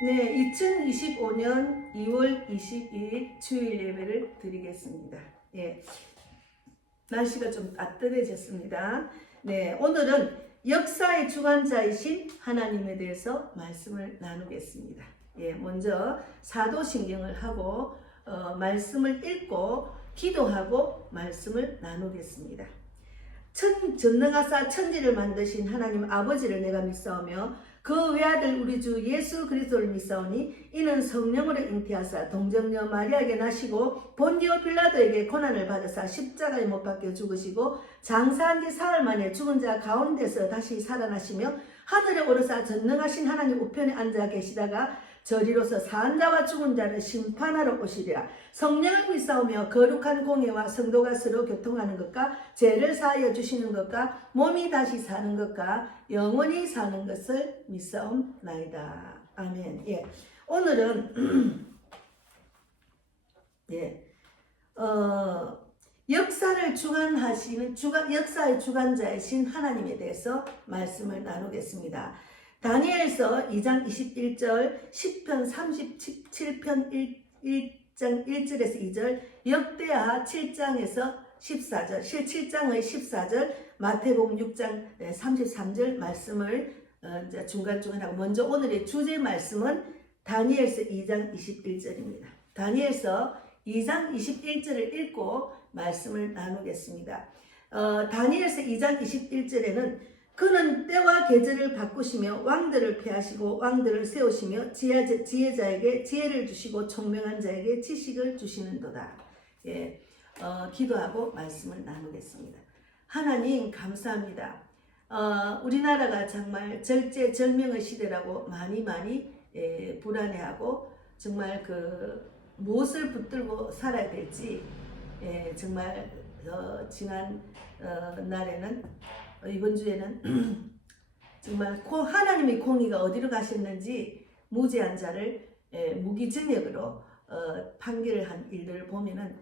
네, 2025년 2월 22일 주일 예배를 드리겠습니다. 예, 날씨가 좀 따뜻해졌습니다. 네, 오늘은 역사의 주관자이신 하나님에 대해서 말씀을 나누겠습니다. 예, 먼저 사도신경을 하고 말씀을 읽고 기도하고 말씀을 나누겠습니다. 전능하사 천지를 만드신 하나님 아버지를 내가 믿사오며 그 외아들 우리 주 예수 그리스도를 믿사오니 이는 성령으로 잉태하사 동정녀 마리아에게 나시고 본디오 빌라도에게 고난을 받으사 십자가에 못 박혀 죽으시고 장사한 지 사흘 만에 죽은 자 가운데서 다시 살아나시며 하늘에 오르사 전능하신 하나님 우편에 앉아 계시다가 저리로서 산 자와 죽은 자를 심판하러 오시리라. 성령을 믿사오며 거룩한 공예와 성도가 서로 교통하는 것과 죄를 사하여 주시는 것과 몸이 다시 사는 것과 영원히 사는 것을 믿사옵나이다. 아멘. 예. 오늘은 역사를 주관하시는 역사의 주관자이신 하나님에 대해서 말씀을 나누겠습니다. 다니엘서 2장 21절, 10편 37편 1장 1절에서 2절, 역대하 7장에서 14절, 7장의 14절, 마태복음 6장 33절 말씀을 이제 중간중간 하고, 먼저 오늘의 주제 말씀은 다니엘서 2장 21절입니다. 다니엘서 2장 21절을 읽고 말씀을 나누겠습니다. 다니엘서 2장 21절에는 그는 때와 계절을 바꾸시며 왕들을 폐하시고 왕들을 세우시며 지혜자에게 지혜를 주시고 총명한 자에게 지식을 주시는도다. 예, 기도하고 말씀을 나누겠습니다. 하나님 감사합니다. 우리나라가 정말 절제절명의 시대라고 많이 불안해하고 정말 무엇을 붙들고 살아야 될지 정말 지난 날에는 이번 주에는 정말 하나님의 공의가 어디로 가셨는지 무죄한 자를 무기징역으로 판결을 한 일들을 보면은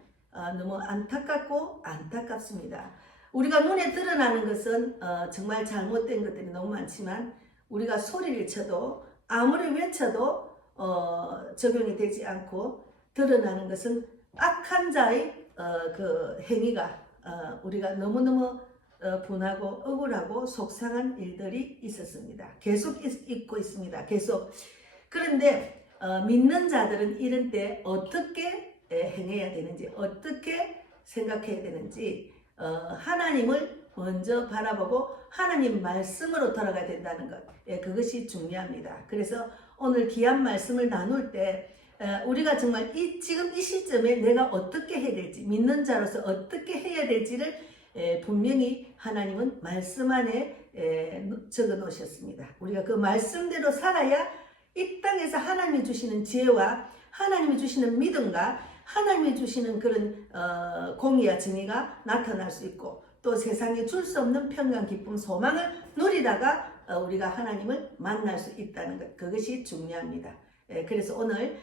너무 안타깝고 안타깝습니다. 우리가 눈에 드러나는 것은 정말 잘못된 것들이 너무 많지만 우리가 소리를 쳐도 아무리 외쳐도 적용이 되지 않고 드러나는 것은 악한 자의 그 행위가 우리가 너무너무 분하고 억울하고 속상한 일들이 있었습니다. 계속 있고 있습니다. 계속. 그런데 믿는 자들은 이런 때 어떻게 행해야 되는지, 어떻게 생각해야 되는지 하나님을 먼저 바라보고 하나님 말씀으로 돌아가야 된다는 것, 그것이 중요합니다. 그래서 오늘 귀한 말씀을 나눌 때 우리가 정말 지금 이 시점에 내가 어떻게 해야 될지, 믿는 자로서 어떻게 해야 될지를 분명히 하나님은 말씀 안에 적어 놓으셨습니다. 우리가 그 말씀대로 살아야 이 땅에서 하나님이 주시는 지혜와 하나님이 주시는 믿음과 하나님이 주시는 그런 공의와 정의가 나타날 수 있고, 또 세상에 줄 수 없는 평강, 기쁨, 소망을 누리다가 우리가 하나님을 만날 수 있다는 것, 그것이 중요합니다. 그래서 오늘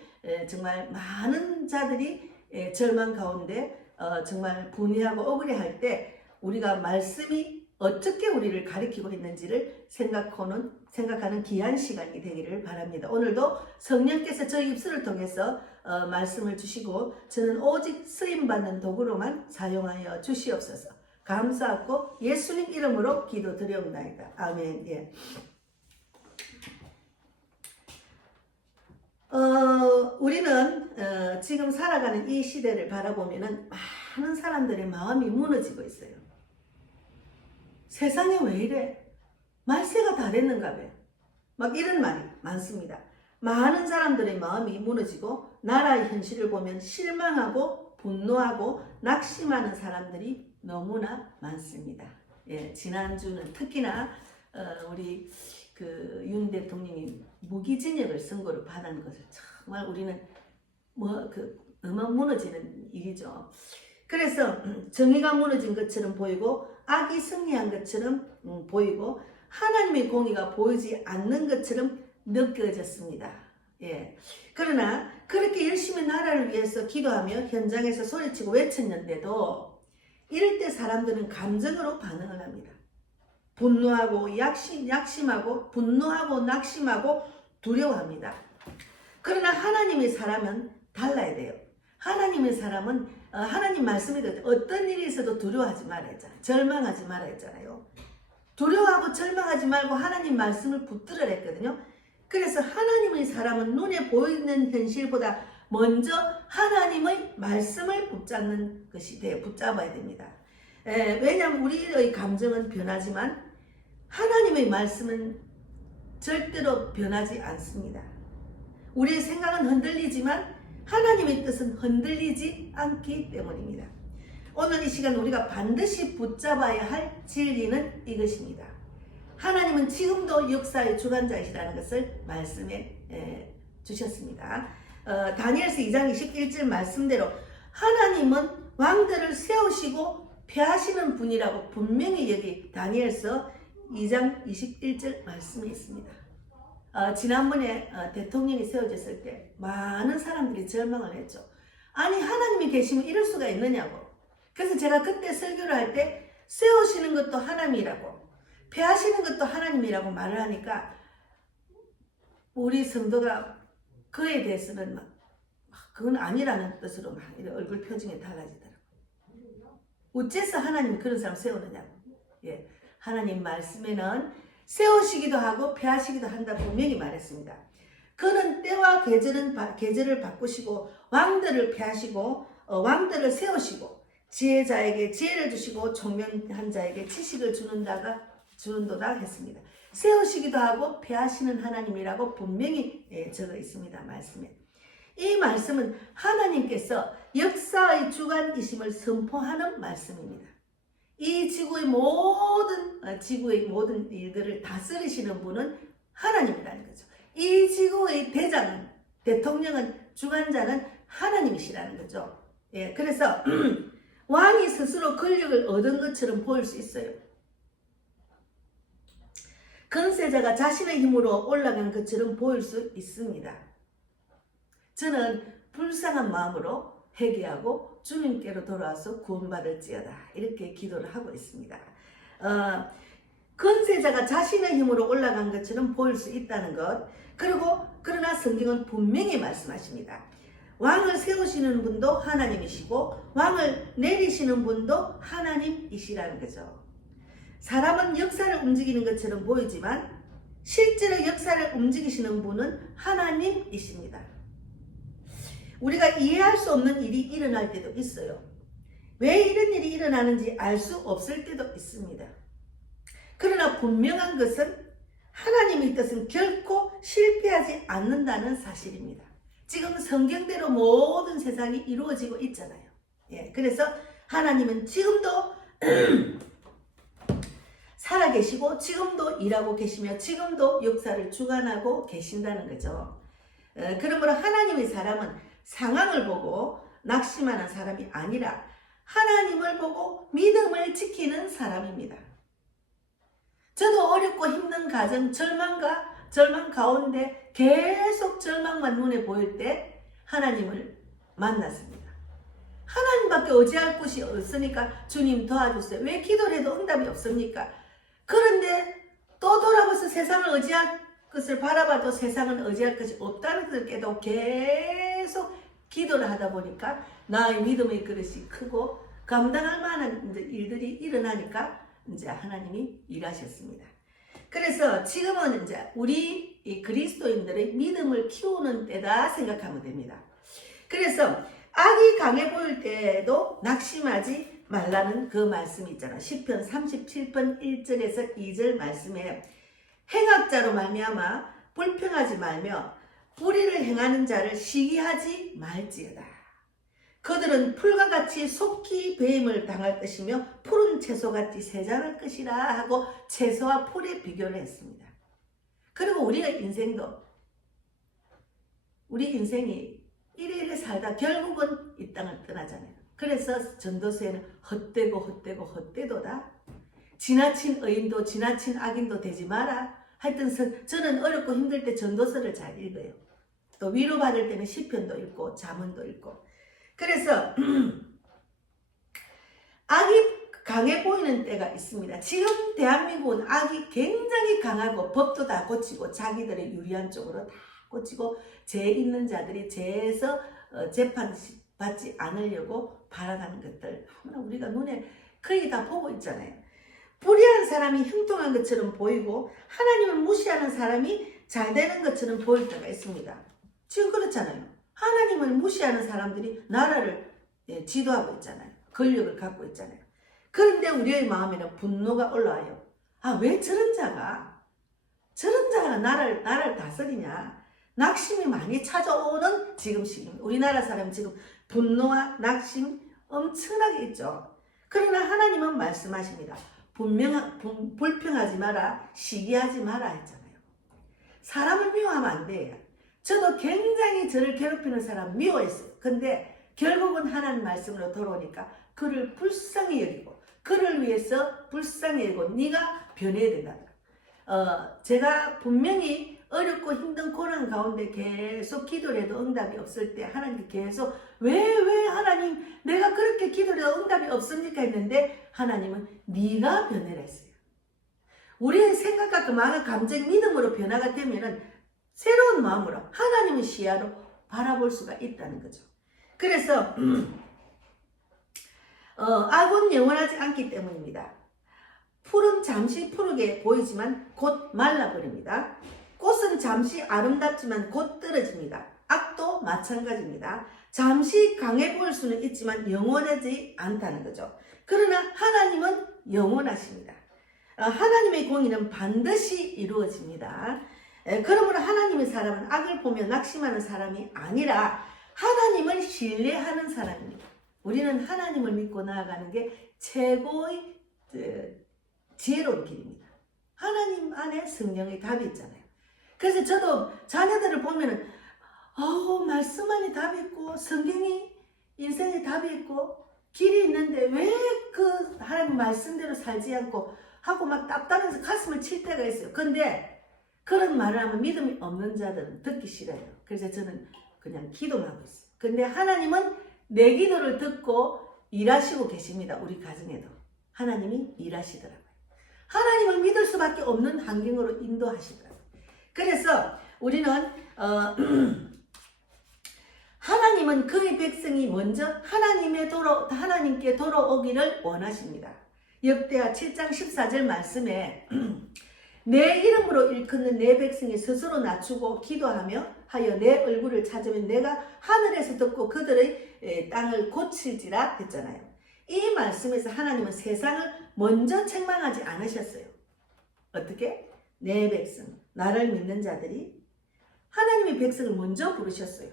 정말 많은 자들이 절망 가운데 정말 분해하고 억울해할 때 우리가 말씀이 어떻게 우리를 가리키고 있는지를 생각하는 귀한 시간이 되기를 바랍니다. 오늘도 성령께서 저희 입술을 통해서 말씀을 주시고 저는 오직 쓰임받는 도구로만 사용하여 주시옵소서. 감사하고 예수님 이름으로 기도드리옵나이다. 아멘. 예. 우리는 지금 살아가는 이 시대를 바라보면은 많은 사람들의 마음이 무너지고 있어요. 세상에 왜 이래? 말세가 다 됐는가 봐. 막 이런 말이 많습니다. 많은 사람들의 마음이 무너지고 나라의 현실을 보면 실망하고 분노하고 낙심하는 사람들이 너무나 많습니다. 예, 지난주는 특히나 우리 윤 대통령이 무기징역을 선고를 받은 것을 정말 우리는 너무 무너지는 일이죠. 그래서 정의가 무너진 것처럼 보이고 악이 승리한 것처럼 보이고 하나님의 공의가 보이지 않는 것처럼 느껴졌습니다. 예. 그러나 그렇게 열심히 나라를 위해서 기도하며 현장에서 소리치고 외쳤는데도 이럴 때 사람들은 감정으로 반응을 합니다. 분노하고 약심하고 분노하고 낙심하고 두려워합니다. 그러나 하나님의 사람은 달라야 돼요. 하나님의 사람은 하나님 말씀에 어떤 일이 있어도 두려워하지 말아야 했잖아요. 절망하지 말아야 했잖아요. 두려워하고 절망하지 말고 하나님 말씀을 붙들어야 했거든요. 그래서 하나님의 사람은 눈에 보이는 현실보다 먼저 하나님의 말씀을 붙잡는 것이 돼요. 붙잡아야 됩니다. 왜냐하면 우리의 감정은 변하지만 하나님의 말씀은 절대로 변하지 않습니다. 우리의 생각은 흔들리지만 하나님의 뜻은 흔들리지 않기 때문입니다. 오늘 이 시간 우리가 반드시 붙잡아야 할 진리는 이것입니다. 하나님은 지금도 역사의 주관자이시라는 것을 말씀해 주셨습니다. 다니엘서 2장 21절 말씀대로 하나님은 왕들을 세우시고 폐하시는 분이라고 분명히 여기 다니엘서 2장 21절 말씀이 있습니다. 지난번에 대통령이 세워졌을 때 많은 사람들이 절망을 했죠. 아니 하나님이 계시면 이럴 수가 있느냐고. 그래서 제가 그때 설교를 할 때 세우시는 것도 하나님이라고 폐하시는 것도 하나님이라고 말을 하니까 우리 성도가 그에 대해서는 막 그건 아니라는 뜻으로 막 얼굴 표정이 달라지더라고요. 어째서 하나님이 그런 사람 세우느냐고. 예, 하나님 말씀에는 세우시기도 하고 폐하시기도 한다 분명히 말했습니다. 그는 때와 계절을 바꾸시고 왕들을 폐하시고 왕들을 세우시고 지혜자에게 지혜를 주시고 총명한 자에게 지식을 주는도다 했습니다. 세우시기도 하고 폐하시는 하나님이라고 분명히 적어 있습니다. 말씀에. 이 말씀은 하나님께서 역사의 주관이심을 선포하는 말씀입니다. 이 지구의 모든 일들을 다스리시는 분은 하나님이라는 거죠. 이 지구의 대장은, 대통령은, 주관자는 하나님이시라는 거죠. 예, 그래서 왕이 스스로 권력을 얻은 것처럼 보일 수 있어요. 권세자가 자신의 힘으로 올라간 것처럼 보일 수 있습니다. 저는 불쌍한 마음으로 회개하고 주님께로 돌아와서 구원받을지어다 이렇게 기도를 하고 있습니다. 권세자가 자신의 힘으로 올라간 것처럼 보일 수 있다는 것, 그리고 그러나 성경은 분명히 말씀하십니다. 왕을 세우시는 분도 하나님이시고 왕을 내리시는 분도 하나님이시라는 거죠. 사람은 역사를 움직이는 것처럼 보이지만 실제로 역사를 움직이시는 분은 하나님이십니다. 우리가 이해할 수 없는 일이 일어날 때도 있어요. 왜 이런 일이 일어나는지 알 수 없을 때도 있습니다. 그러나 분명한 것은 하나님의 뜻은 결코 실패하지 않는다는 사실입니다. 지금 성경대로 모든 세상이 이루어지고 있잖아요. 예, 그래서 하나님은 지금도 살아계시고 지금도 일하고 계시며 지금도 역사를 주관하고 계신다는 거죠. 그러므로 하나님의 사람은 상황을 보고 낙심하는 사람이 아니라 하나님을 보고 믿음을 지키는 사람입니다. 저도 어렵고 힘든 가정, 절망 가운데 계속 절망만 눈에 보일 때 하나님을 만났습니다. 하나님밖에 의지할 곳이 없으니까 주님 도와주세요. 왜 기도를 해도 응답이 없습니까? 그런데 또 돌아봐서 세상을 의지할 것을 바라봐도 세상은 의지할 것이 없다는 것을 깨닫고 계속 기도를 하다 보니까 나의 믿음의 그릇이 크고 감당할 만한 일들이 일어나니까 이제 하나님이 일하셨습니다. 그래서 지금은 이제 우리 그리스도인들의 믿음을 키우는 때다 생각하면 됩니다. 그래서 악이 강해 보일 때도 낙심하지 말라는 그 말씀이 있잖아. 시편 37편 1절에서 2절 말씀에 행악자로 말미암아 불평하지 말며 불의를 행하는 자를 시기하지 말지어다. 그들은 풀과 같이 속히 배임을 당할 것이며 푸른 채소같이 세잔할 것이라 하고 채소와 풀의 비교를 했습니다. 그리고 우리 인생이 이래 살다 결국은 이 땅을 떠나잖아요. 그래서 전도서에는 헛되도다. 지나친 의인도 지나친 악인도 되지 마라. 하여튼 저는 어렵고 힘들 때 전도서를 잘 읽어요. 또 위로받을 때는 시편도 읽고 잠언도 읽고. 그래서 악이 강해 보이는 때가 있습니다. 지금 대한민국은 악이 굉장히 강하고 법도 다 고치고 자기들의 유리한 쪽으로 다 고치고 죄 있는 자들이 죄에서 재판받지 않으려고 바라가는 것들 너무나 우리가 눈에 거의 다 보고 있잖아요. 불의한 사람이 형통한 것처럼 보이고 하나님을 무시하는 사람이 잘 되는 것처럼 보일 때가 있습니다. 지금 그렇잖아요. 하나님을 무시하는 사람들이 나라를 지도하고 있잖아요. 권력을 갖고 있잖아요. 그런데 우리의 마음에는 분노가 올라와요. 아, 왜 저런 자가 나라를 다스리냐. 낙심이 많이 찾아오는 지금 시기. 우리나라 사람 지금 분노와 낙심 엄청나게 있죠. 그러나 하나님은 말씀하십니다. 불평하지 마라, 시기하지 마라 했잖아요. 사람을 미워하면 안 돼요. 저도 굉장히 저를 괴롭히는 사람 미워했어요. 근데 결국은 하나님 말씀으로 돌아오니까 그를 불쌍히 여기고 그를 위해서 불쌍히 여기고 네가 변해야 된다. 제가 분명히 어렵고 힘든 고난 가운데 계속 기도를 해도 응답이 없을 때 하나님께 계속 왜 하나님 내가 그렇게 기도를 해도 응답이 없습니까 했는데 하나님은 네가 변해라 했어요. 우리의 생각과 그 마음의 감정 믿음으로 변화가 되면은 새로운 마음으로 하나님의 시야로 바라볼 수가 있다는 거죠. 그래서 악은 영원하지 않기 때문입니다. 풀은 잠시 푸르게 보이지만 곧 말라버립니다. 꽃은 잠시 아름답지만 곧 떨어집니다. 악도 마찬가지입니다. 잠시 강해 보일 수는 있지만 영원하지 않다는 거죠. 그러나 하나님은 영원하십니다. 하나님의 공의는 반드시 이루어집니다. 그러므로 하나님의 사람은 악을 보며 낙심하는 사람이 아니라 하나님을 신뢰하는 사람입니다. 우리는 하나님을 믿고 나아가는 게 최고의 지혜로운 길입니다. 하나님 안에 성령의 답이 있잖아요. 그래서 저도 자녀들을 보면은 말씀 안에 답이 있고 성경이 인생에 답이 있고 길이 있는데 왜 그 하나님 말씀대로 살지 않고 하고 막 답답해서 가슴을 칠 때가 있어요. 근데 그런 말을 하면 믿음이 없는 자들은 듣기 싫어요. 그래서 저는 그냥 기도만 하고 있어요. 근데 하나님은 내 기도를 듣고 일하시고 계십니다. 우리 가정에도 하나님이 일하시더라고요. 하나님을 믿을 수밖에 없는 환경으로 인도하시더라고요. 그래서 우리는 하나님은 그의 백성이 먼저 하나님께 돌아오기를 원하십니다. 역대하 7장 14절 말씀에 내 이름으로 일컫는 내 백성이 스스로 낮추고 기도하며 하여 내 얼굴을 찾으면 내가 하늘에서 듣고 그들의 땅을 고칠지라 했잖아요. 이 말씀에서 하나님은 세상을 먼저 책망하지 않으셨어요. 어떻게? 내 백성, 나를 믿는 자들이 하나님의 백성을 먼저 부르셨어요.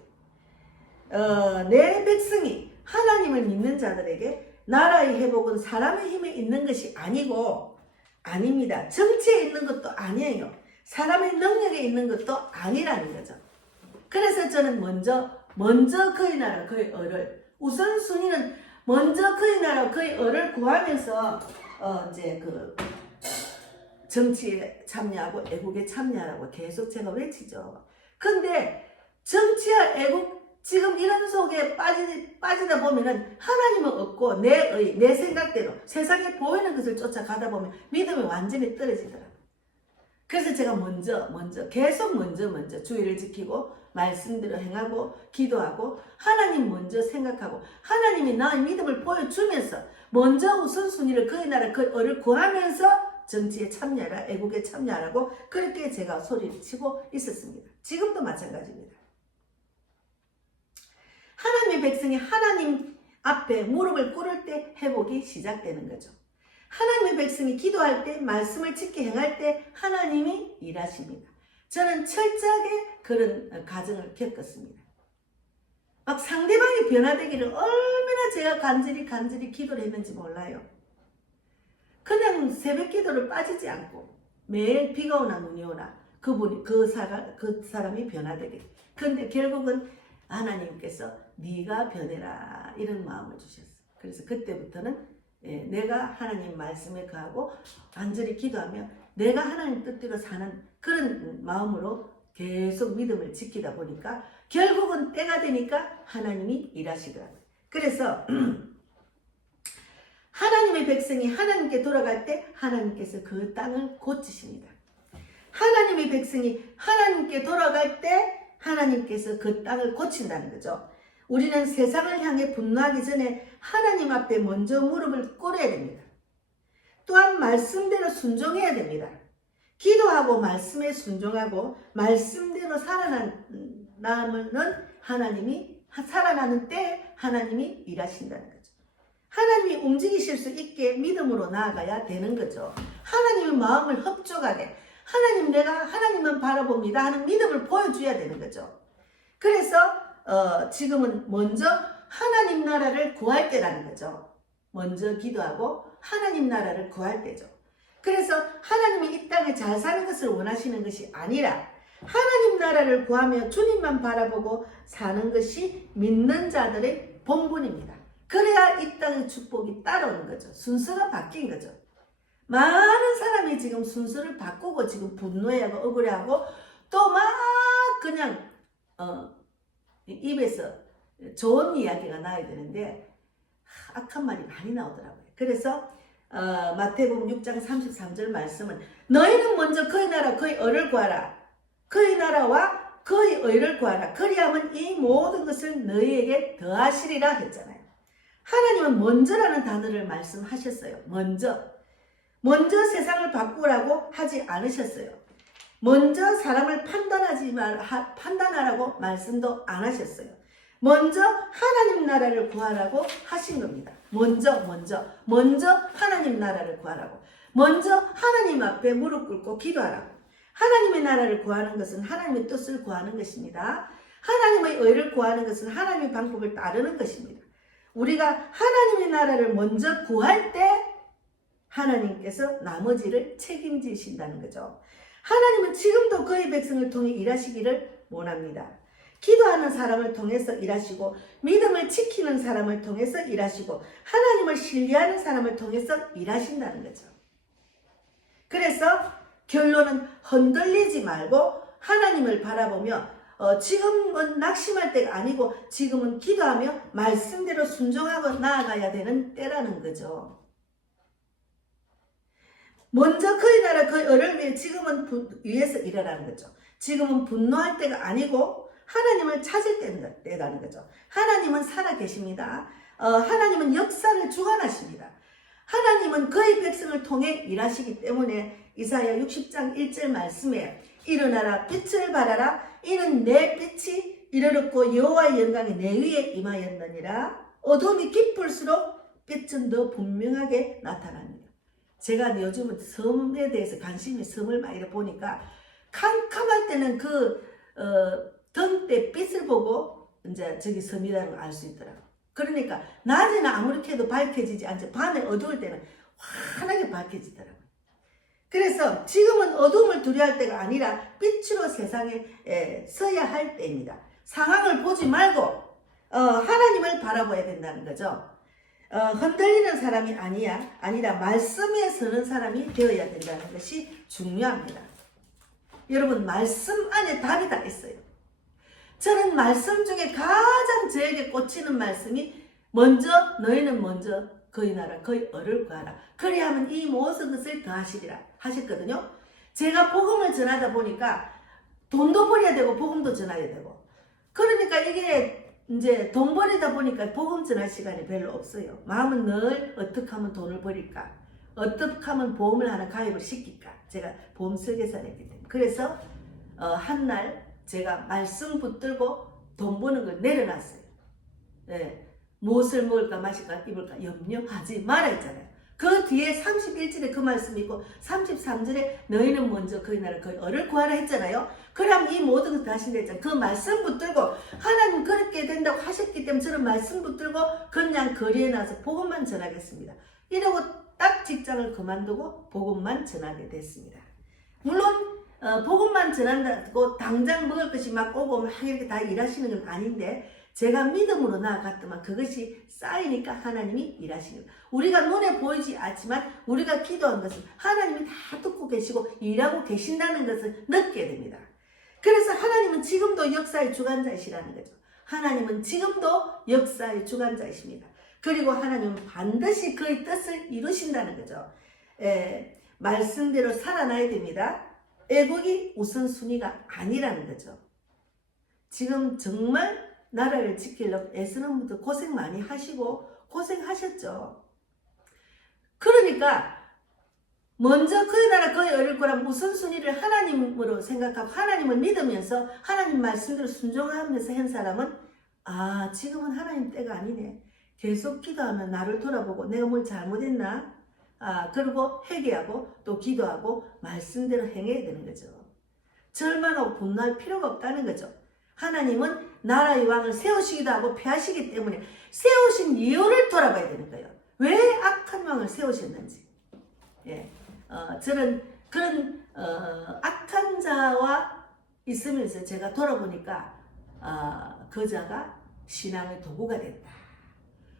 내 백성이 하나님을 믿는 자들에게 나라의 회복은 사람의 힘에 있는 것이 아닙니다. 정치에 있는 것도 아니에요. 사람의 능력에 있는 것도 아니라는 거죠. 그래서 저는 먼저 그의 나라, 그의 의를 우선순위는 먼저 그의 나라, 그의 의를 구하면서 이제 그 정치에 참여하고 애국에 참여하라고 계속 제가 외치죠. 근데 정치와 애국 지금 이런 속에 빠지다 보면은 하나님은 없고 내 생각대로 세상에 보이는 것을 쫓아가다 보면 믿음이 완전히 떨어지더라고요. 그래서 제가 계속 먼저 주의를 지키고 말씀대로 행하고 기도하고 하나님 먼저 생각하고 하나님이 나의 믿음을 보여주면서 먼저 우선순위를 그의 나라 그 의를 구하면서 정치에 참여하라, 애국에 참여하라고 그렇게 제가 소리를 치고 있었습니다. 지금도 마찬가지입니다. 하나님의 백성이 하나님 앞에 무릎을 꿇을 때 회복이 시작되는 거죠. 하나님의 백성이 기도할 때, 말씀을 지켜 행할 때 하나님이 일하십니다. 저는 철저하게 그런 과정을 겪었습니다. 막 상대방이 변화되기를 얼마나 제가 간절히 기도를 했는지 몰라요. 그냥 새벽 기도를 빠지지 않고 매일 비가 오나 눈이 오나 그 사람이 변화되게. 근데 결국은 하나님께서 네가 변해라 이런 마음을 주셨어요. 그래서 그때부터는 내가 하나님 말씀에 거하고 간절히 기도하며 내가 하나님 뜻대로 사는 그런 마음으로 계속 믿음을 지키다 보니까 결국은 때가 되니까 하나님이 일하시더라고요. 그래서 하나님의 백성이 하나님께 돌아갈 때 하나님께서 그 땅을 고치십니다. 하나님의 백성이 하나님께 돌아갈 때 하나님께서 그 땅을 고친다는 거죠. 우리는 세상을 향해 분노하기 전에 하나님 앞에 먼저 무릎을 꿇어야 됩니다. 또한 말씀대로 순종해야 됩니다. 기도하고 말씀에 순종하고 말씀대로 살아나면 하나님이 살아나는 때 하나님이 일하신다는 거죠. 하나님이 움직이실 수 있게 믿음으로 나아가야 되는 거죠. 하나님의 마음을 흡족하게 하나님 내가 하나님만 바라봅니다 하는 믿음을 보여줘야 되는 거죠. 그래서 지금은 먼저 하나님 나라를 구할 때라는 거죠. 먼저 기도하고 하나님 나라를 구할 때죠. 그래서 하나님이 이 땅에 잘 사는 것을 원하시는 것이 아니라 하나님 나라를 구하며 주님만 바라보고 사는 것이 믿는 자들의 본분입니다. 그래야 이 땅의 축복이 따라오는 거죠. 순서가 바뀐 거죠. 많은 사람이 지금 순서를 바꾸고 지금 분노해하고 억울해하고 또 막 그냥 입에서 좋은 이야기가 나와야 되는데 악한 말이 많이 나오더라고요. 그래서 마태복음 6장 33절 말씀은 너희는 먼저 그의 나라 그의 의를 구하라. 그의 나라와 그의 의를 구하라. 그리하면 이 모든 것을 너희에게 더하시리라 했잖아요. 하나님은 먼저라는 단어를 말씀하셨어요. 먼저 세상을 바꾸라고 하지 않으셨어요. 먼저 사람을 판단하라고 말씀도 안 하셨어요. 먼저 하나님 나라를 구하라고 하신 겁니다. 먼저 하나님 나라를 구하라고. 먼저 하나님 앞에 무릎 꿇고 기도하라고. 하나님의 나라를 구하는 것은 하나님의 뜻을 구하는 것입니다. 하나님의 의를 구하는 것은 하나님의 방법을 따르는 것입니다. 우리가 하나님의 나라를 먼저 구할 때 하나님께서 나머지를 책임지신다는 거죠. 하나님은 지금도 그의 백성을 통해 일하시기를 원합니다. 기도하는 사람을 통해서 일하시고 믿음을 지키는 사람을 통해서 일하시고 하나님을 신뢰하는 사람을 통해서 일하신다는 거죠. 그래서 결론은 흔들리지 말고 하나님을 바라보며 지금은 낙심할 때가 아니고 지금은 기도하며 말씀대로 순종하고 나아가야 되는 때라는 거죠. 먼저 그의 나라 그의 의를 위해 지금은 위해서 일하라는 거죠. 지금은 분노할 때가 아니고 하나님을 찾을 때라는 거죠. 하나님은 살아계십니다. 하나님은 역사를 주관하십니다. 하나님은 그의 백성을 통해 일하시기 때문에 이사야 60장 1절 말씀에 일어나라 빛을 발하라 이는 내 빛이 이르렀고 여호와의 영광이 내 위에 임하였느니라. 어둠이 깊을수록 빛은 더 분명하게 나타납니다. 제가 요즘은 섬에 대해서 관심이 섬을 많이 보니까 캄캄할 때는 등대 빛을 보고 이제 저기 섬이라는 걸 알 수 있더라고. 그러니까 낮에는 아무리 해도 밝혀지지 않죠. 밤에 어두울 때는 환하게 밝혀지더라고. 그래서 지금은 어둠을 두려워할 때가 아니라 빛으로 세상에 서야 할 때입니다. 상황을 보지 말고 하나님을 바라봐야 된다는 거죠. 흔들리는 사람이 아니라 말씀 위에 서는 사람이 되어야 된다는 것이 중요합니다. 여러분 말씀 안에 답이 다 있어요. 저는 말씀 중에 가장 저에게 꽂히는 말씀이 너희는 먼저 그의 나라 그의 의를 구하라. 그리하면 이 모든 것을 더하시리라 하셨거든요. 제가 복음을 전하다 보니까 돈도 벌여야 되고 복음도 전해야 되고 그러니까 이게 이제 돈 벌이다 보니까 복음 전할 시간이 별로 없어요. 마음은 늘 어떻게 하면 돈을 벌일까? 어떻게 하면 보험을 하나 가입을 시킬까? 제가 보험 설계사였기 때문에. 그래서 한날 제가 말씀 붙들고 돈 버는 걸 내려놨어요. 네. 무엇을 먹을까 마실까 입을까 염려하지 마라 했잖아요. 그 뒤에 31절에 그 말씀이 있고 33절에 너희는 먼저 그의 나라 그의 의를 구하라 했잖아요. 그럼 이 모든 것을 하신다 했잖아요. 그 말씀 붙들고 하나님 그렇게 된다고 하셨기 때문에 저는 말씀 붙들고 그냥 거리에 나와서 복음만 전하겠습니다. 이러고 딱 직장을 그만두고 복음만 전하게 됐습니다. 물론 복음만 전한다고 당장 먹을 것이 막 오고 막 이렇게 다 일하시는 건 아닌데 제가 믿음으로 나아갔더만 그것이 쌓이니까 하나님이 일하시는 거예요. 우리가 눈에 보이지 않지만 우리가 기도한 것은 하나님이 다 듣고 계시고 일하고 계신다는 것을 느끼게 됩니다. 그래서 하나님은 지금도 역사의 주관자이시라는 거죠. 하나님은 지금도 역사의 주관자이십니다. 그리고 하나님은 반드시 그의 뜻을 이루신다는 거죠. 말씀대로 살아나야 됩니다. 애국이 우선순위가 아니라는 거죠. 지금 정말 나라를 지키려고 애쓰는 분들 고생 많이 하시고 고생하셨죠. 그러니까 먼저 그의 나라 그의 의를 구하라 우선순위를 하나님으로 생각하고 하나님을 믿으면서 하나님 말씀대로 순종하면서 한 사람은 아 지금은 하나님 때가 아니네. 계속 기도하면 나를 돌아보고 내가 뭘 잘못했나? 그리고 회개하고 또 기도하고 말씀대로 행해야 되는 거죠. 절망하고 분노할 필요가 없다는 거죠. 하나님은 나라의 왕을 세우시기도 하고 폐하시기 때문에 세우신 이유를 돌아봐야 되는 거예요. 왜 악한 왕을 세우셨는지. 예. 그런 악한 자와 있으면서 제가 돌아보니까 그 자가 신앙의 도구가 됐다.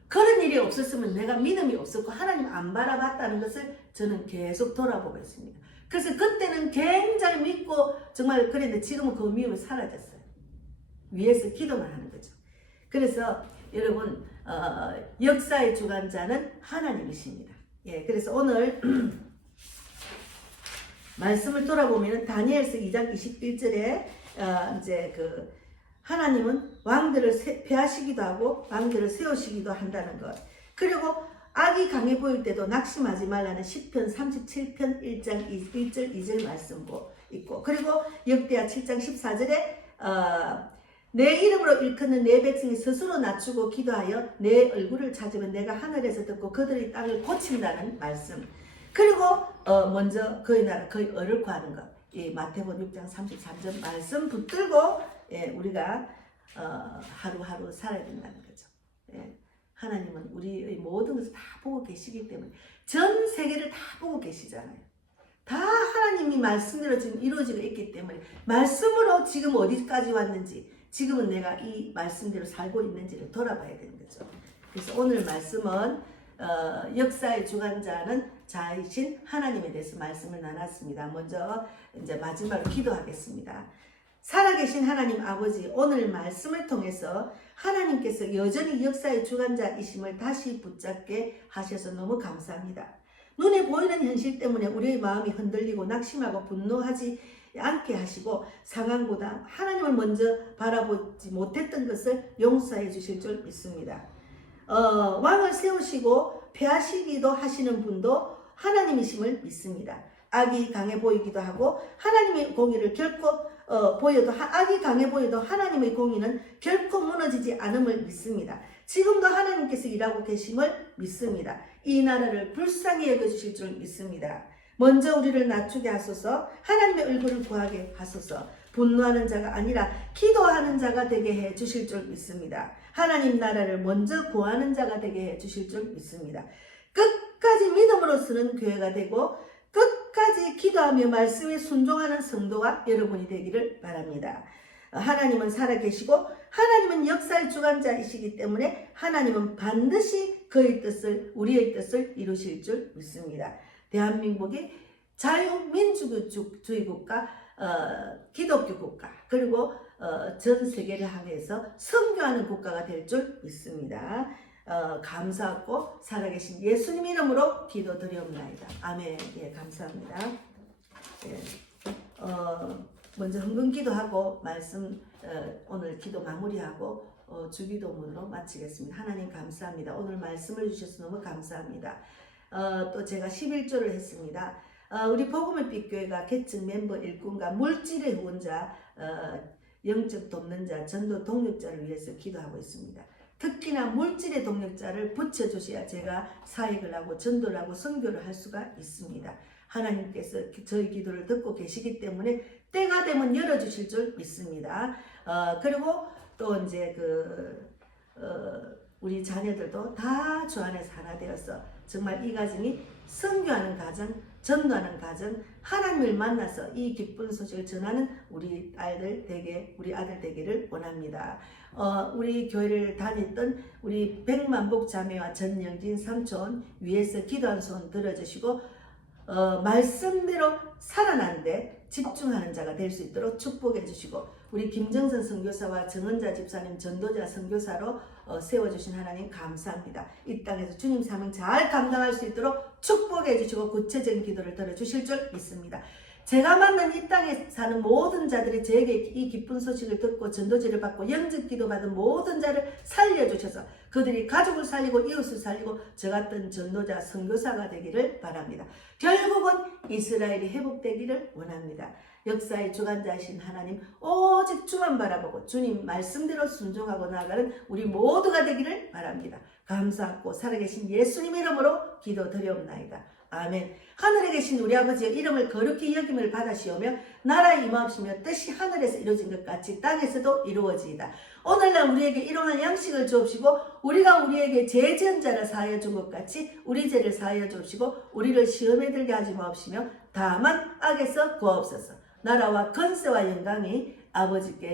그런 일이 없었으면 내가 믿음이 없었고 하나님 안 바라봤다는 것을 저는 계속 돌아보고 있습니다. 그래서 그때는 굉장히 믿고 정말 그랬는데 지금은 그 믿음이 사라졌어요. 위에서 기도만 하는 거죠. 그래서 여러분 역사의 주관자는 하나님이십니다. 예, 그래서 오늘 말씀을 돌아보면 다니엘서 2장 21절에 이제 하나님은 왕들을 폐하시기도 하고 왕들을 세우시기도 한다는 것. 그리고 악이 강해 보일 때도 낙심하지 말라는 시편 37편 1장 1절 2절 말씀도 있고 그리고 역대하 7장 14절에 내 이름으로 일컫는 내 백성이 스스로 낮추고 기도하여 내 얼굴을 찾으면 내가 하늘에서 듣고 그들의 땅을 고친다는 말씀. 그리고 먼저 그의 나라 그의 의를 구하는 것. 이 마태복음 6장 33절 말씀 붙들고 우리가 하루하루 살아야 된다는 거죠. 예. 하나님은 우리의 모든 것을 다 보고 계시기 때문에 전 세계를 다 보고 계시잖아요. 다 하나님이 말씀대로 지금 이루어지고 있기 때문에 말씀으로 지금 어디까지 왔는지 지금은 내가 이 말씀대로 살고 있는지를 돌아봐야 되는 거죠. 그래서 오늘 말씀은 역사의 주관자는 자이신 하나님에 대해서 말씀을 나눴습니다. 먼저 이제 마지막으로 기도하겠습니다. 살아계신 하나님 아버지, 오늘 말씀을 통해서 하나님께서 여전히 역사의 주관자이심을 다시 붙잡게 하셔서 너무 감사합니다. 눈에 보이는 현실 때문에 우리의 마음이 흔들리고 낙심하고 분노하지 않게 하시고 상황보다 하나님을 먼저 바라보지 못했던 것을 용서해 주실 줄 믿습니다. 왕을 세우시고 폐하시기도 하시는 분도 하나님이심을 믿습니다. 악이 강해 보이기도 하고 하나님의 공의를 결코 보여도 악이 강해 보여도 하나님의 공의는 결코 무너지지 않음을 믿습니다. 지금도 하나님께서 일하고 계심을 믿습니다. 이 나라를 불쌍히 여겨주실 줄 믿습니다. 먼저 우리를 낮추게 하소서. 하나님의 얼굴을 구하게 하소서. 분노하는 자가 아니라 기도하는 자가 되게 해 주실 줄 믿습니다. 하나님 나라를 먼저 구하는 자가 되게 해 주실 줄 믿습니다. 끝까지 믿음으로 쓰는 교회가 되고 끝까지 기도하며 말씀에 순종하는 성도가 여러분이 되기를 바랍니다. 하나님은 살아계시고 하나님은 역사의 주관자이시기 때문에 하나님은 반드시 그의 뜻을 우리의 뜻을 이루실 줄 믿습니다. 대한민국이 자유민주주의 국가, 기독교 국가 그리고 전 세계를 향해서 선교하는 국가가 될 줄 믿습니다. 감사하고 살아계신 예수님 이름으로 기도드리옵나이다. 아멘. 예, 감사합니다. 예, 먼저 헌금 기도하고 말씀 오늘 기도 마무리하고 주기도문으로 마치겠습니다. 하나님 감사합니다. 오늘 말씀을 주셔서 너무 감사합니다. 또 제가 11조를 했습니다. 우리 복음의 빛교회가 개척 멤버 일꾼과 물질의 후원자, 영적 돕는 자, 전도 동력자를 위해서 기도하고 있습니다. 특히나 물질의 동력자를 붙여주셔야 제가 사역을 하고 전도를 하고 선교를 할 수가 있습니다. 하나님께서 저희 기도를 듣고 계시기 때문에 때가 되면 열어주실 줄 믿습니다. 그리고 또 이제 우리 자녀들도 다 주 안에서 하나 되어서 정말 이 가정이 선교하는 가정, 전도하는 가정, 하나님을 만나서 이 기쁜 소식을 전하는 우리 아들 되기를 원합니다. 우리 교회를 다녔던 우리 백만복 자매와 전영진 삼촌 위에서 기도한 손 들어주시고 말씀대로 살아나는데 집중하는 자가 될 수 있도록 축복해 주시고 우리 김정선 선교사와 정은자 집사님 전도자 선교사로 세워주신 하나님 감사합니다. 이 땅에서 주님 사명 잘 감당할 수 있도록 축복해 주시고 구체적인 기도를 들어주실 줄 믿습니다. 제가 만난 이 땅에 사는 모든 자들이 저에게 이 기쁜 소식을 듣고 전도지를 받고 영접기도 받은 모든 자를 살려주셔서 그들이 가족을 살리고 이웃을 살리고 저 같은 전도자 선교사가 되기를 바랍니다. 결국은 이스라엘이 회복되기를 원합니다. 역사의 주관자이신 하나님, 오직 주만 바라보고 주님 말씀대로 순종하고 나아가는 우리 모두가 되기를 바랍니다. 감사하고 살아계신 예수님 이름으로 기도드리옵나이다. 아멘. 하늘에 계신 우리 아버지의 이름을 거룩히 여김을 받으시오며 나라 임하옵시며 뜻이 하늘에서 이루어진 것 같이 땅에서도 이루어지이다. 오늘날 우리에게 일용할 양식을 주옵시고 우리가 우리에게 죄 지은 자를 사하여 준 것 같이 우리 죄를 사하여 주옵시고 우리를 시험에 들게 하지 마옵시며 다만 악에서 구하옵소서. 나라와 권세와 영광이 아버지께